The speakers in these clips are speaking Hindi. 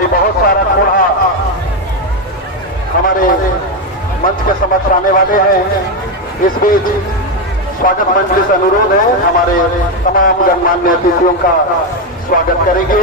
अभी बहुत सारा कूड़ा हमारे मंच के समक्ष आने वाले हैं। इस बीच स्वागत मंच से अनुरोध है, हमारे तमाम गणमान्य अतिथियों का स्वागत करेंगे।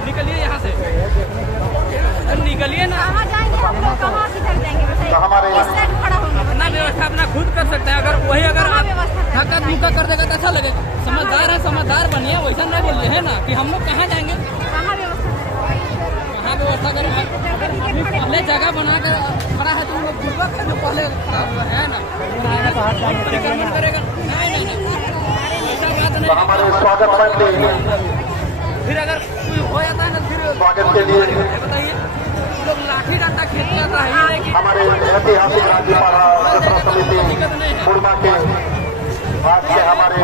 निकलिए यहाँ से, निकलिए ना। कहाँ जाएंगे हम लोग, कहाँ किधर जाएंगे बताइए। हमारे खड़ा होंगे, अपना व्यवस्था अपना खुद कर सकते हैं। अगर वही अगर आप धक्का धुक्का कर देगा तो अच्छा लगेगा। समझदार है, समझदार बनिए, वैसा नहीं बोलिए है ना कि हम लोग कहाँ जाएंगे, कहाँ व्यवस्था करें। पहले जगह बना कर खड़ा है तो हम लोग पूर्वक है जो पहले है ना परिक्रमण करेगा। नहीं ऐसा बात नहीं। हमारे स्वागत मंच फिर अगर कोई हो जाता है ना फिर स्वागत के लिए बताइए लोग लाठी डंडा खींच जाता है कि हमारे ऐतिहासिक राज्यपाल सत्र समिति पूर्णा के आज के हमारे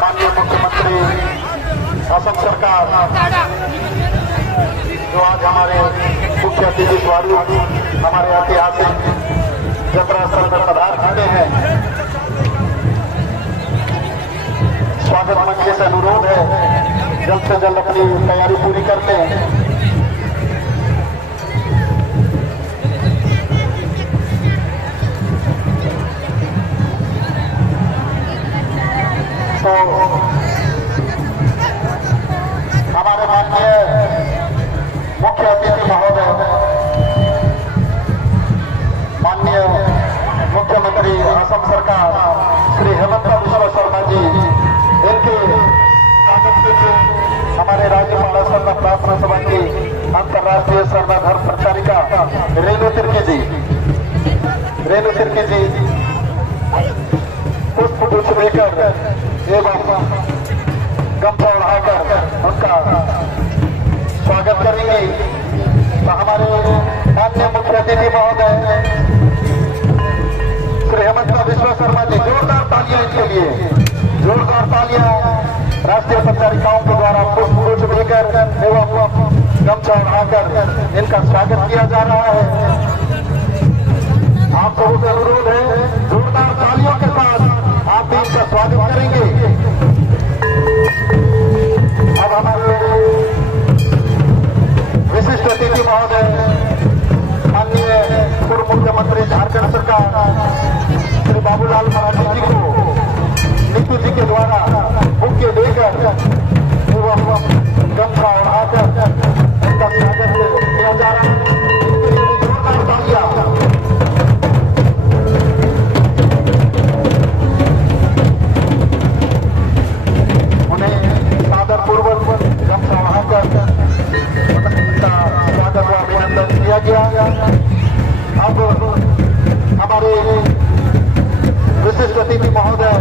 माननीय मुख्यमंत्री असम सरकार जो आज हमारे मुख्य अतिथि स्वरूप हमारे ऐतिहासिक यात्रा स्थल में पधार चुके हैं। स्वागत मंच से अनुरोध है जल्द से जल्द अपनी तैयारी पूरी कर लें। तो हमारे माननीय मुख्य अतिथि महोदय माननीय मुख्यमंत्री असम सरकार श्री हेमंत बिश्व शर्मा जी, इनके स्वागत के लिए हमारे राज्यपाल सरना प्रार्थना सभा की अंतर्राष्ट्रीय सर्वाधार प्रचारिका रेणु तिर्की जी पुष्प गुच्छ देकर एवं गमछा उड़ाकर उनका स्वागत करेंगे। तो हमारे माननीय मुख्य अतिथि महोदय श्री हेमंत बिश्व शर्मा जी, जोरदार तालियां इनके लिए, जोरदार तालियां राष्ट्रीय पत्रकारिताओं के द्वारा पुष्प गुच्छ देकर एवं गमछा उड़ाकर इनका स्वागत किया जा रहा है। आप सबों से अनुरोध है जोरदार तालियों के साथ आप भी इनका स्वागत करेंगे। अब हमारे विशिष्ट अतिथि महोदय माननीय पूर्व मुख्यमंत्री झारखंड सरकार श्री बाबूलाल मरांडी जी को नीतू जी के द्वारा बुके देकर एवं गमछा उड़ाकर उनका स्वागत किया जा रहा है। जोरदार तालियां। उन्हें सादरपूर्वक गमछा उड़ाकर उनका स्वागत व अभिनंदन किया गया। अब हमारे विशिष्ट अतिथि महोदय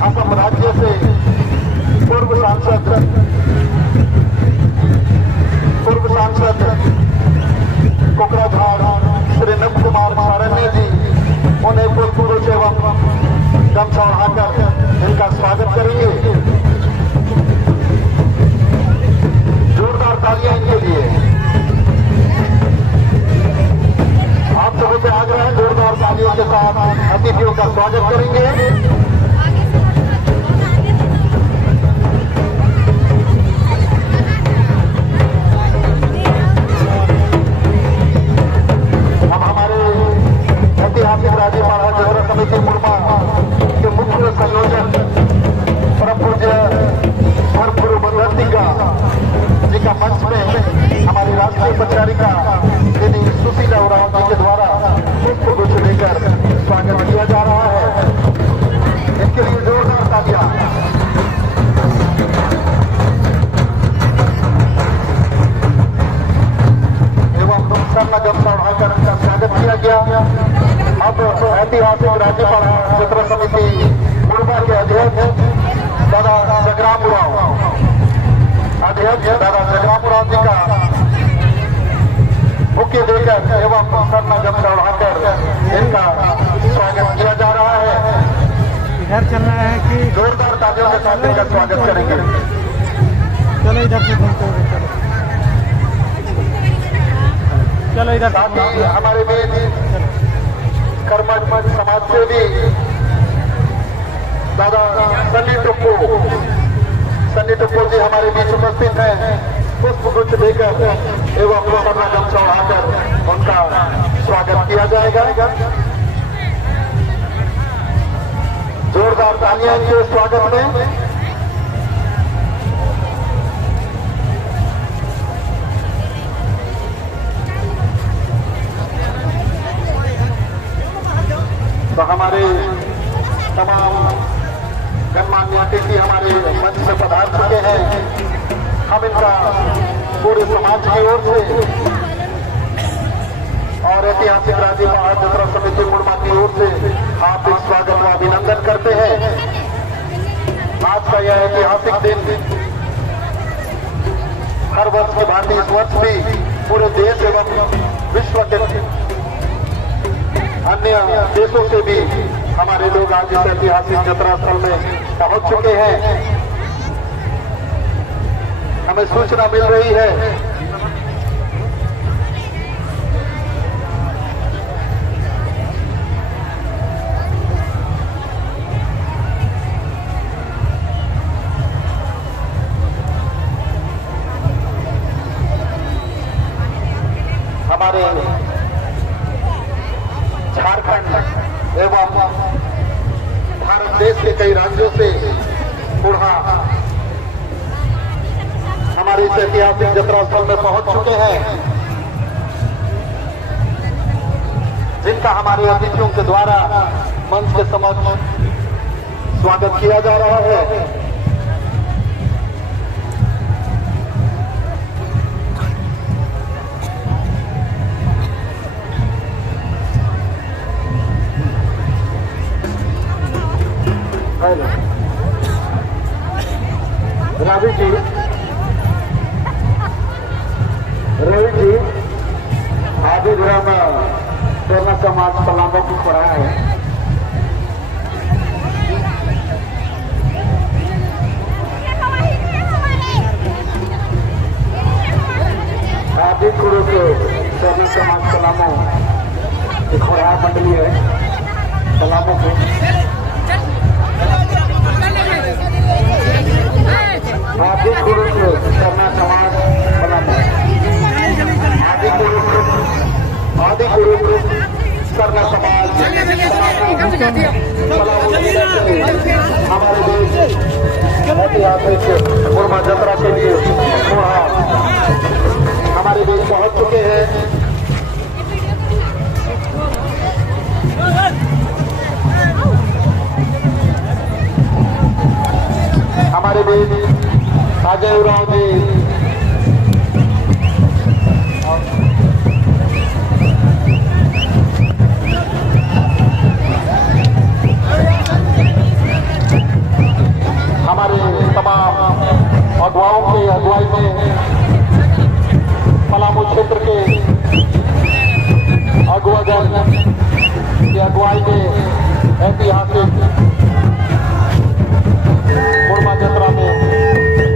असम राज्य से पूर्व सांसद कोकराझार श्री नव कुमार सारण्य जी, उन्हें पुष्प एवं गमछा उड़ाकर इनका स्वागत करेंगे। जोरदार तालियां इनके लिए। आप सभी से आग्रह है जोरदार तालियों के साथ अतिथियों का स्वागत करेंगे। देकर एवं सरनागम चढ़ाकर इनका स्वागत किया जा रहा है। इधर चलना है कि जोरदार तालियों के साथ इनका स्वागत करेंगे। चलो इधर से घूमते हुए चलो इधर साथ ही हमारे बीच कर्मठ समाज सेवी दादा सन्नी टुप्पो जी हमारे बीच उपस्थित हैं। पुष्प गुच्छ देकर एवं सरनागम चढ़ाकर उनका स्वागत किया जाएगा। जोरदार तालियां इनके स्वागत में। तो हमारे तमाम गणमान्य अतिथि हमारे मंच से पधार चुके हैं। हम इनका पूरे समाज की ओर से और ऐतिहासिक राज्य महाजत्रा समिति मुड़मा की ओर से हार्दिक स्वागत व अभिनंदन करते हैं। आज का यह ऐतिहासिक दिन हर वर्ष की भांति इस वर्ष भी पूरे देश एवं विश्व के अन्य देशों से भी हमारे लोग आज इस ऐतिहासिक यात्रा स्थल में पहुंच चुके हैं। हमें सूचना मिल रही है हमारे झारखंड एवं भारत देश के कई राज्यों से बूढ़ा हमारे इस ऐतिहासिक यात्रा स्थल में पहुंच चुके हैं, जिनका हमारे अतिथियों के द्वारा मंच के समक्ष स्वागत किया जा रहा है। रवि जी आदि ग्राम सोना समाज पलामो की खोड़ा है। आदि गुरु के सोना समाज पलामो की खोड़ा मंडली है पलामो के आदि गुरु के सोना समाज पलामो आदि गुरु सरना समाज हमारे देश ऐतिहासिक मुड़मा यात्रा के लिए हमारे देश पहुंच चुके हैं। हमारे देश अजय उरांव जी हमारे तमाम अगुवाओं की अगुवाई में पलामू क्षेत्र के अगुवागण की अगुवाई में ऐतिहासिक मुड़मा यात्रा में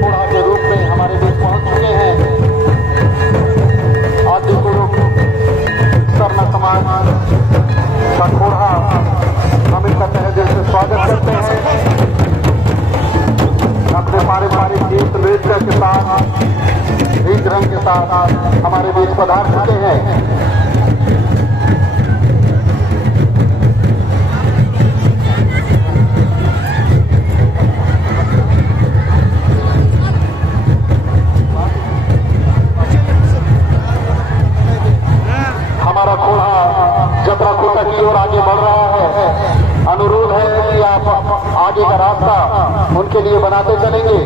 बूढ़ा के रूप में हमारे देश पहुंच चुके हैं। आदि गुरु सरना समाज का बूढ़ा हम इनका तहे दिल से स्वागत करते हैं। अपने पारंपरिक गीत नृत्य के साथ रीत रंग के साथ हमारे बीच पधार चुके हैं। हमारा घोड़ा जतरा कोटा की ओर आगे बढ़ रहा है। अनुरोध है कि आप आगे का रास्ता उनके लिए बनाते चलेंगे।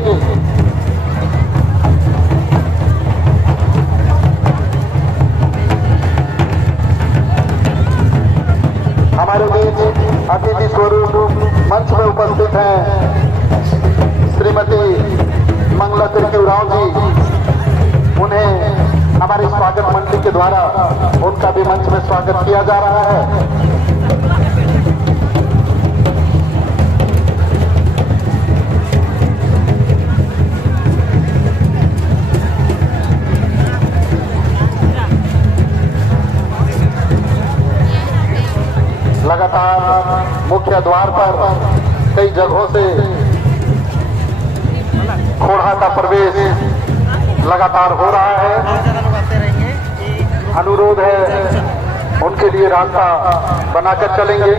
हमारे बीच अतिथि स्वरूप मंच में उपस्थित हैं श्रीमती मंगला त्रिपुराव जी। उन्हें हमारे स्वागत मंडली के द्वारा उनका भी मंच में स्वागत किया जा रहा है। लगातार मुख्य द्वार पर कई जगहों से खोड़ा का प्रवेश लगातार हो रहा है। अनुरोध है उनके लिए रास्ता बनाकर चलेंगे।